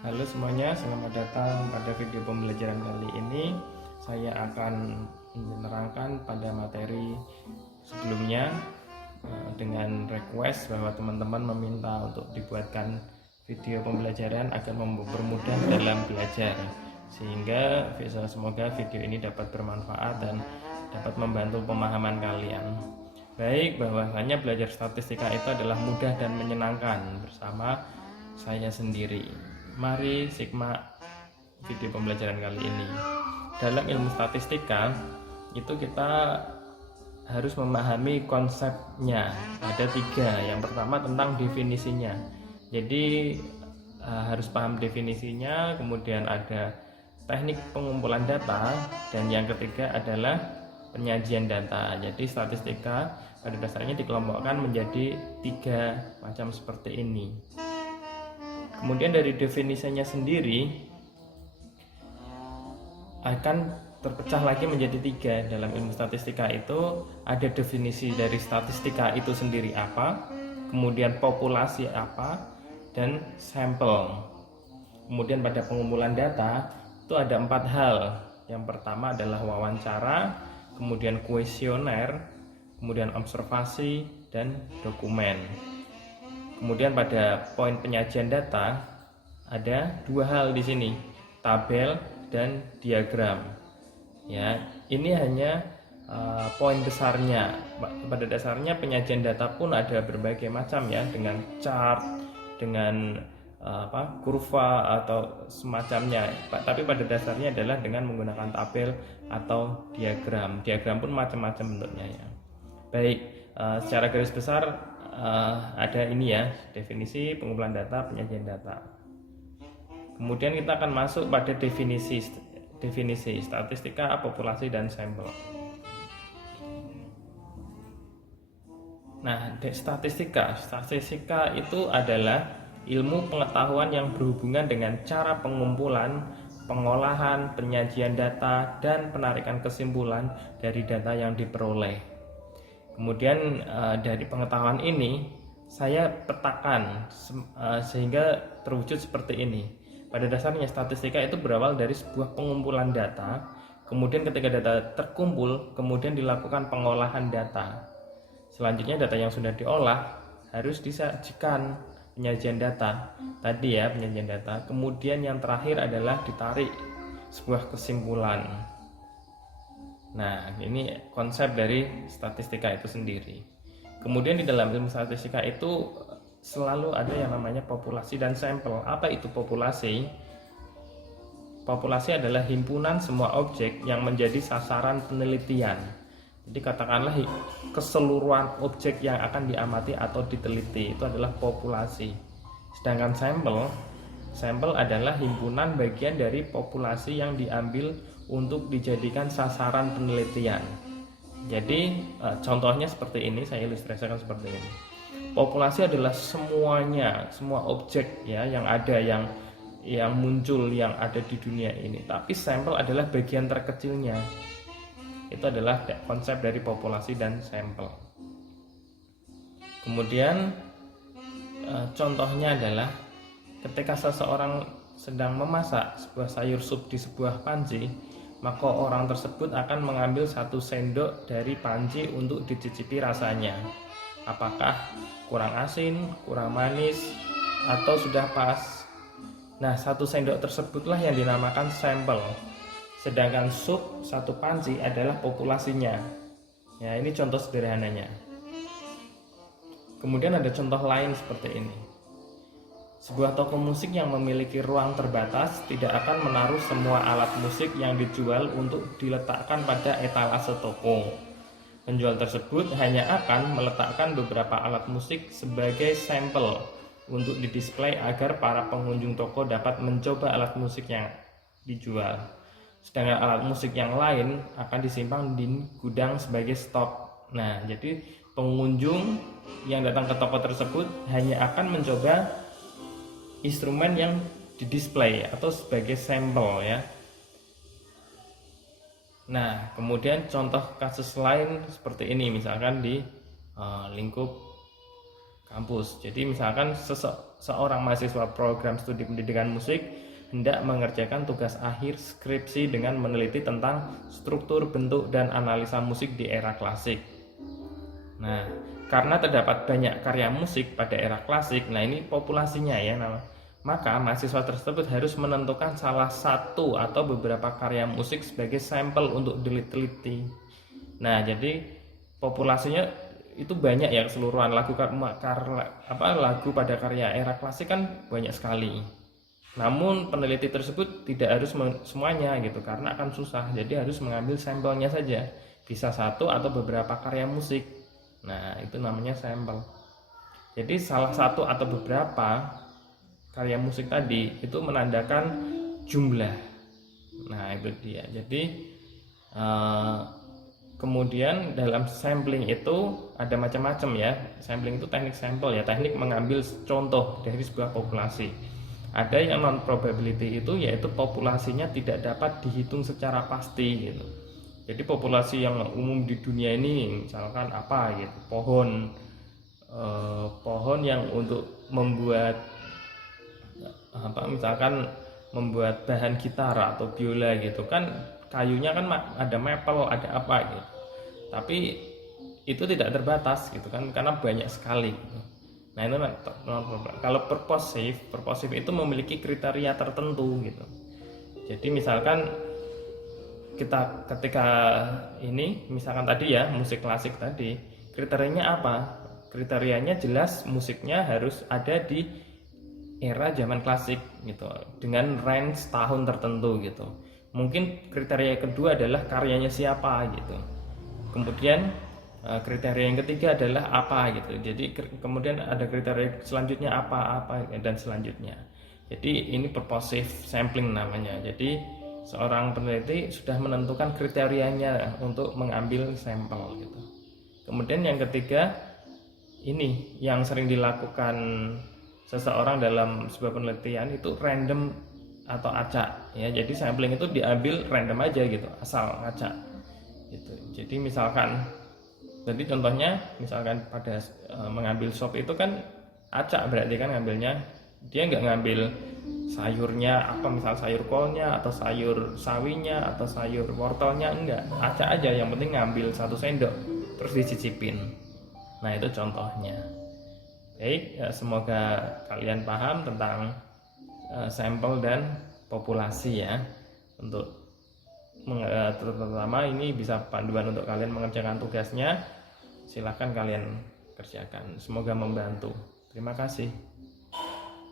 Halo semuanya, selamat datang pada video pembelajaran kali ini. Saya akan menerangkan pada materi sebelumnya dengan request bahwa teman-teman meminta untuk dibuatkan video pembelajaran agar mempermudah dalam belajar, sehingga semoga video ini dapat bermanfaat dan dapat membantu pemahaman kalian. Baik, bahwasanya belajar statistika itu adalah mudah dan menyenangkan bersama saya sendiri. Mari simak video pembelajaran kali ini. Dalam ilmu statistika itu kita harus memahami konsepnya. Ada 3. Yang pertama tentang definisinya. Jadi harus paham definisinya. Kemudian ada teknik pengumpulan data, dan yang ketiga adalah penyajian data. Jadi statistika pada dasarnya dikelompokkan menjadi 3 macam seperti ini. Kemudian dari definisinya sendiri akan terpecah lagi menjadi 3. Dalam ilmu statistika itu ada definisi dari statistika itu sendiri apa, kemudian populasi apa, dan sampel. Kemudian pada pengumpulan data itu ada 4 hal. Yang pertama adalah wawancara, kemudian kuesioner, kemudian observasi, dan dokumen. Kemudian pada poin penyajian data ada 2 hal di sini, tabel dan diagram. Ya, ini hanya poin besarnya. Pada dasarnya penyajian data pun ada berbagai macam ya, dengan chart, dengan kurva atau semacamnya. Tapi pada dasarnya adalah dengan menggunakan tabel atau diagram. Diagram pun macam-macam bentuknya ya. Baik, secara garis besar ada ini ya, definisi, pengumpulan data, penyajian data. Kemudian kita akan masuk pada definisi statistika, populasi, dan sampel. Nah, statistika itu adalah ilmu pengetahuan yang berhubungan dengan cara pengumpulan, pengolahan, penyajian data, dan penarikan kesimpulan dari data yang diperoleh. Kemudian dari pengetahuan ini saya petakan sehingga terwujud seperti ini. Pada dasarnya statistika itu berawal dari sebuah pengumpulan data. Kemudian ketika data terkumpul, kemudian dilakukan pengolahan data. Selanjutnya data yang sudah diolah harus disajikan penyajian data. Tadi ya, penyajian data. Kemudian yang terakhir adalah ditarik sebuah kesimpulan. Nah, ini konsep dari statistika itu sendiri. Kemudian di dalam ilmu statistika itu selalu ada yang namanya populasi dan sampel. Apa itu populasi? Populasi adalah himpunan semua objek yang menjadi sasaran penelitian. Jadi katakanlah keseluruhan objek yang akan diamati atau diteliti itu adalah populasi. Sedangkan sampel adalah himpunan bagian dari populasi yang diambil untuk dijadikan sasaran penelitian. Jadi contohnya seperti ini, saya ilustrasikan seperti ini. Populasi adalah semuanya, semua objek ya yang ada, yang muncul, yang ada di dunia ini. Tapi sampel adalah bagian terkecilnya. Itu adalah konsep dari populasi dan sampel. Kemudian contohnya adalah ketika seseorang sedang memasak sebuah sayur sup di sebuah panci, maka orang tersebut akan mengambil 1 sendok dari panci untuk dicicipi rasanya. Apakah kurang asin, kurang manis, atau sudah pas? Nah, 1 sendok tersebutlah yang dinamakan sampel. Sedangkan sup 1 panci adalah populasinya. Ya, ini contoh sederhananya. Kemudian ada contoh lain seperti ini. Sebuah toko musik yang memiliki ruang terbatas tidak akan menaruh semua alat musik yang dijual untuk diletakkan pada etalase toko. Penjual tersebut hanya akan meletakkan beberapa alat musik sebagai sampel untuk didisplay agar para pengunjung toko dapat mencoba alat musik yang dijual. Sedangkan alat musik yang lain akan disimpan di gudang sebagai stok. Nah, jadi pengunjung yang datang ke toko tersebut hanya akan mencoba instrumen yang didisplay atau sebagai sampel ya. Nah, kemudian contoh kasus lain seperti ini, misalkan di lingkup kampus. Jadi misalkan seorang mahasiswa program studi pendidikan musik hendak mengerjakan tugas akhir skripsi dengan meneliti tentang struktur, bentuk, dan analisa musik di era klasik. Nah, karena terdapat banyak karya musik pada era klasik, nah ini populasinya ya, maka mahasiswa tersebut harus menentukan salah satu atau beberapa karya musik sebagai sampel untuk diteliti. Nah, jadi populasinya itu banyak ya, keseluruhan lagu lagu pada karya era klasik kan banyak sekali. Namun peneliti tersebut tidak harus semuanya gitu, karena akan susah. Jadi harus mengambil sampelnya saja. Bisa satu atau beberapa karya musik. Nah, itu namanya sampel. Jadi salah satu atau beberapa karya musik tadi itu menandakan jumlah. Nah, itu dia. Jadi kemudian dalam sampling itu ada macam-macam ya. Sampling itu teknik sampel ya, teknik mengambil contoh dari sebuah populasi. Ada yang non probability itu yaitu populasinya tidak dapat dihitung secara pasti gitu. Jadi populasi yang umum di dunia ini misalkan apa gitu, pohon yang untuk membuat misalkan membuat bahan gitar atau biola gitu kan, kayunya kan ada maple, ada apa gitu. Tapi itu tidak terbatas gitu kan, karena banyak sekali gitu. Nah, itu kalau purposive itu memiliki kriteria tertentu gitu. Jadi misalkan kita ketika ini misalkan tadi ya, musik klasik tadi, kriterianya apa? Kriterianya jelas musiknya harus ada di era zaman klasik gitu, dengan range tahun tertentu gitu. Mungkin kriteria kedua adalah karyanya siapa gitu. Kemudian kriteria yang ketiga adalah apa gitu. Jadi kemudian ada kriteria selanjutnya apa dan selanjutnya. Jadi ini purposive sampling namanya. Jadi seorang peneliti sudah menentukan kriterianya untuk mengambil sampel gitu. Kemudian yang ketiga, ini yang sering dilakukan seseorang dalam sebuah penelitian itu random atau acak ya. Jadi sampling itu diambil random aja gitu, asal ngacak gitu. Jadi misalkan tadi contohnya misalkan pada mengambil sop itu kan acak, berarti kan ngambilnya dia nggak ngambil sayurnya apa, misal sayur kolnya atau sayur sawinya atau sayur wortelnya, enggak, acak aja, yang penting ngambil 1 sendok terus dicicipin. Nah, itu contohnya. Baik, semoga kalian paham tentang sampel dan populasi ya. Untuk terutama ini bisa panduan untuk kalian mengerjakan tugasnya. Silahkan kalian kerjakan, semoga membantu. Terima kasih.